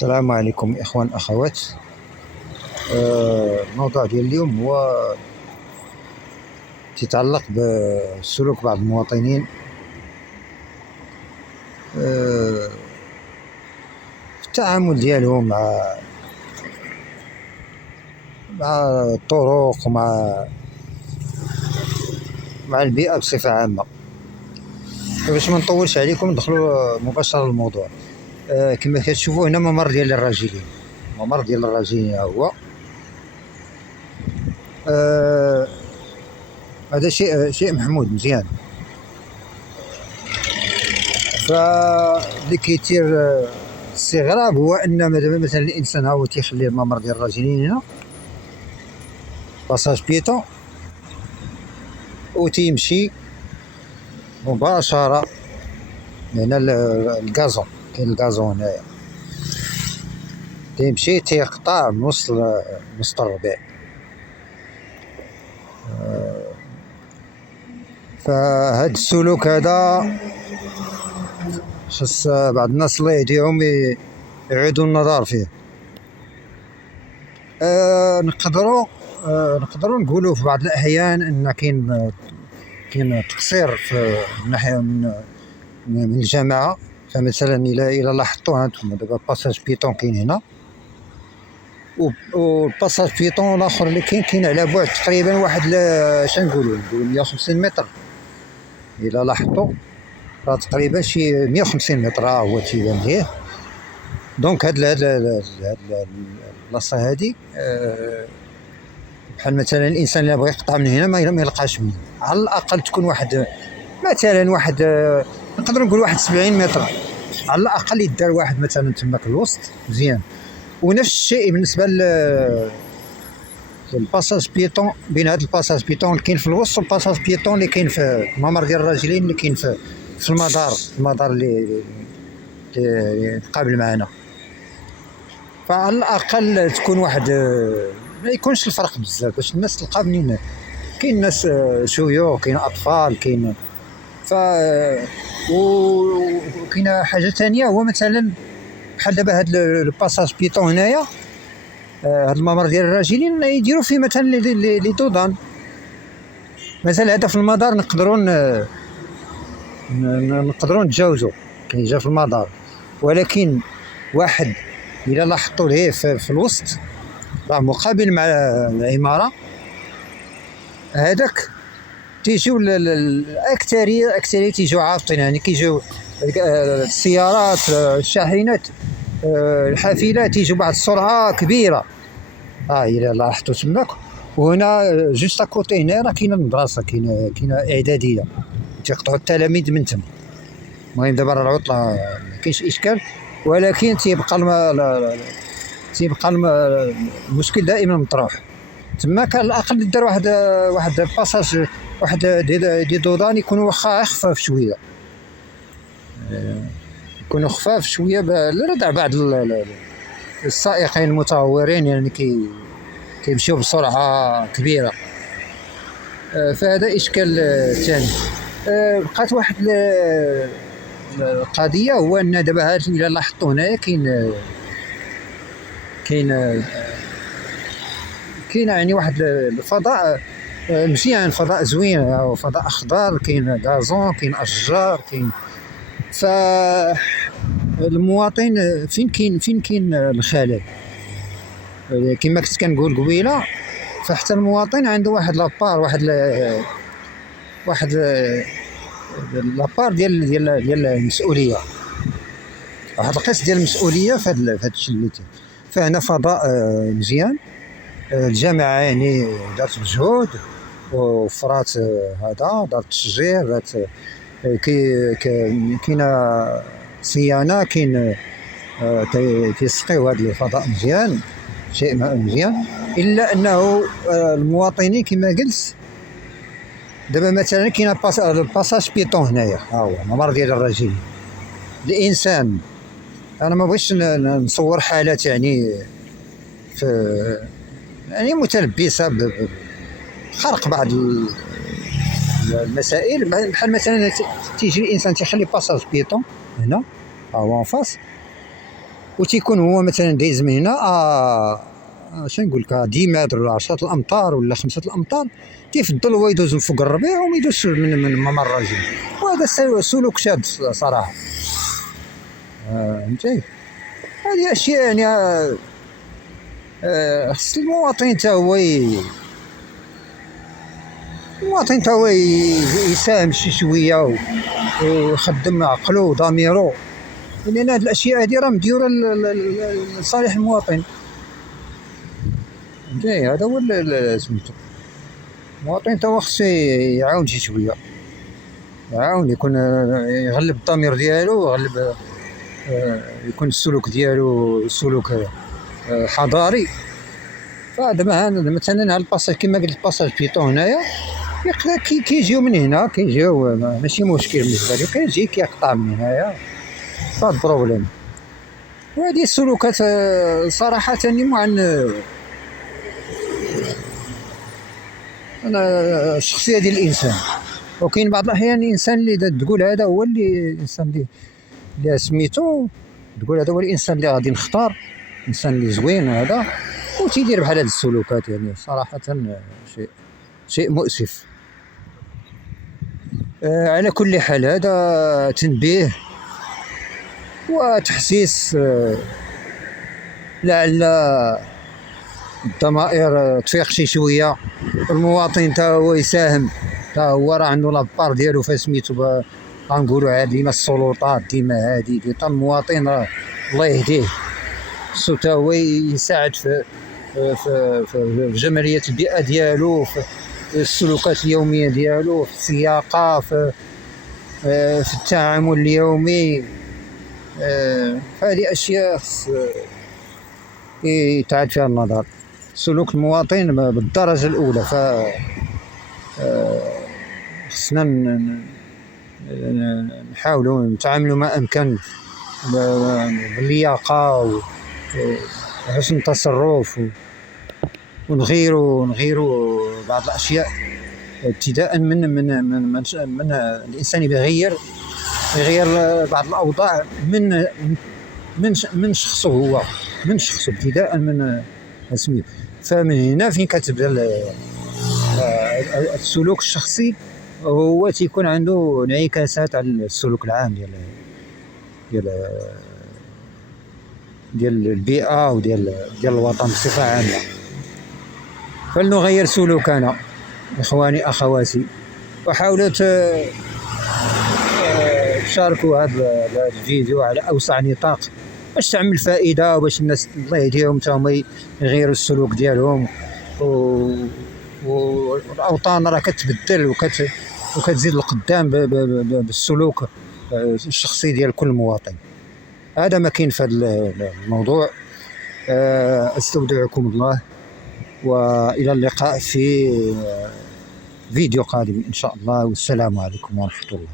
السلام عليكم إخوان أخوات. الموضوع ديال اليوم هو يتعلق بسلوك بعض المواطنين في التعامل ديالهم مع الطرق مع البيئة بصفة عامة. باش ما نطولش عليكم ندخلوا مباشرة للموضوع. كما كتشوفوا هنا ممر ديال الراجلين هو هذا شيء محمود مزيان. فاللي كيثير استغراب هو ان مثلا الانسان هو تيخلي الممر ديال الراجلين هنا باساج بيتون وتيمشي مباشرة هنا الكازون. كاين الكازون هنايا تيمشي تيقطع من وسط الربيع. فهاد السلوك هذا خص بعض الناس الله يهديهم يعيدوا النظر فيه. نقدروا نقولوا في بعض الاحيان ان كاين تقصير في الناحيه من الجماعه. فمثلا الى لاحظتوا هانتوما دابا باساج بيتون كاين هنا، والباساج بيتون الاخر اللي كاين على بعد تقريبا واحد شنقولوا 150 متر. الى لاحظتوا راه تقريبا شي 150 متر هو تيبان ليه. دونك هاد البلاصه هادي بحال مثلا الانسان اللي بغى يقطع من هنا ما يلقاش منين. على الاقل تكون واحد نقدر نقول واحد 70 متر على الاقل يدار واحد مثلا تماك الوسط مزيان. ونفس الشيء بالنسبه للباساج بيتون، بين هذا الباساج بيتون اللي كاين في الوسط والباساج بيتون اللي كاين في الممر ديال الراجلين اللي كاين في المدار اللي قابل معنا. فعلى الاقل تكون واحد ما يكونش الفرق بزاف باش الناس تلقى منين. كاين ناس شيوخ، كاين اطفال، كاين وكاين حاجه ثانيه هو مثلا بحال دابا هاد الباساج بيتون هنايا. هاد الممر ديال الراجلين يديروا فيه مثلا لي دودان. مثلا هذا في المدار نقدروا نتجاوزوا كاين جا في المدار، ولكن واحد الى لاحظتوا ليه في الوسط راه مقابل مع العماره هذاك تيجيو الاكثريه تيجيو عابطين. يعني كيجيو السيارات، الشاحنات، الحافلات تيجيو بعض السرعه كبيره. الى لاحظتوا تماك. وهنا جوست اكوتي هنا راه كاينه المدرسه، كاينه اعداديه تيقطعوا التلاميذ من تما. المهم دابا راه العطله ما كاينش اشكال، ولكن تيبقى المشكل دائما مطروح. تما كان الاقل دار واحد الباساج، واحد دي دودان يكونوا واخا خفاف شويه، يكونوا خفاف شويه لردع بعض السائقين المتهورين يعني كيمشيو بسرعه كبيره. فهذا اشكال ثاني. بقات واحد القضيه هو ان دابا هاد الى لاحظتوا هنايا كاين يعني واحد الفضاء مزيان، فضاء زوين، فضاء اخضر، كاين غازون، كاين اشجار، كاين. فالمواطن فين كاين الخلل كما كنت كنقول قبيله. فحتى المواطن عنده واحد لابار، واحد لابار ديال المسؤوليه، واحد القسط ديال المسؤوليه في هذا الشيء اللي فهنا فضاء مزيان. الجامعه يعني دارت مجهود وفرات هذا، دارت تشجير، دارت كاينه صيانه، كاين كيسقيو هذا الفضاء مزيان، شيء مزيان. الا انه المواطنين كما قلت دابا مثلا كاين الباساج بيتون هنايا، ها هو الممر ديال الراجلين. الانسان انا ما بغيتش نصور حالات يعني متلبسه بخرق بعض المسائل. بحال مثلا تيجي الانسان تيخلي باساج بيتون هنا ها هو فاس، وتيكون هو مثلا دايز من هنا اش نقول لك 10 متر ولا 10 الامتار ولا 5 الامتار، تيفضل هو يدوز من فوق الربيع وما يدوزش من ممر الرجل، وهذا سلوك شاذ صراحه. فهمتي؟ هذه اشياء يعني خص المواطن تا هو يساهم شي شويه ويخدم عقلو وضميرو، لان هاد الاشياء هادي راه مديوره لصالح المواطن. فهمتي؟ هذا هو سميتو المواطن تا هو خصو يعاون شي شويه، يعاون يكون يغلب الضمير ديالو، ويغلب يكون السلوك ديالو سلوك حضاري. فدابا مثلا هاد الباساج كما قلت الباساج بيطون هنايا كيجيو من هنا، كيجيو ماشي مشكل بالنسبه لي، كيجي كيقطع من هنايا با بروبليم. وهذه السلوكات صراحه مع انا الشخصيه ديال الانسان. وكاين بعض الاحيان الانسان اللي تقول هذا هو اللي الانسان اللي سميتو، تقول هذا هو الانسان اللي غادي نختار، الانسان اللي زوين هذا، وتيدير بحال هاد السلوكات. يعني صراحه شيء مؤسف. على كل حال هذا تنبيه وتحسيس، لعل الضمائر تفيق شي شويه، المواطن تا هو يساهم، تا هو راه عنده لابار ديالو فسميتو، غنقولوا عاد ديما السلطات ديما هادي تا المواطن راه الله يهديه، خصو تا هو يساعد في جمعية البيئة ديالو، في السلوكات اليومية ديالو، في السياقة، في التعامل اليومي. هذه أشياء يتعاد فيها النظر. سلوك المواطن بالدرجة الأولى، خصنا نحاولوا نتعاملوا ما أمكن باللياقة وحسن التصرف، ونغيروا بعض الأشياء، ابتداء من الإنسان يغير بعض الأوضاع من شخصه هو، من شخصه ابتداء من اسمه. فمن هنا فين كتبدا السلوك الشخصي، هو تيكون عنده انعكاسات على السلوك العام ديال البيئة وديال الوطن بصفة عامة. فلنغير سلوكنا إخواني أخواتي، وحاولوا تشاركوا هذا الفيديو على أوسع نطاق باش تعمل فائدة، وباش الناس الله يهديهم تا هما يغيروا السلوك ديالهم، والأوطان راه كتبدل وكتزيد لقدام بالسلوك الشخصي ديال كل مواطن. هذا ما كاين في هذا الموضوع. استودعكم الله، وإلى اللقاء في فيديو قادم إن شاء الله، والسلام عليكم ورحمة الله.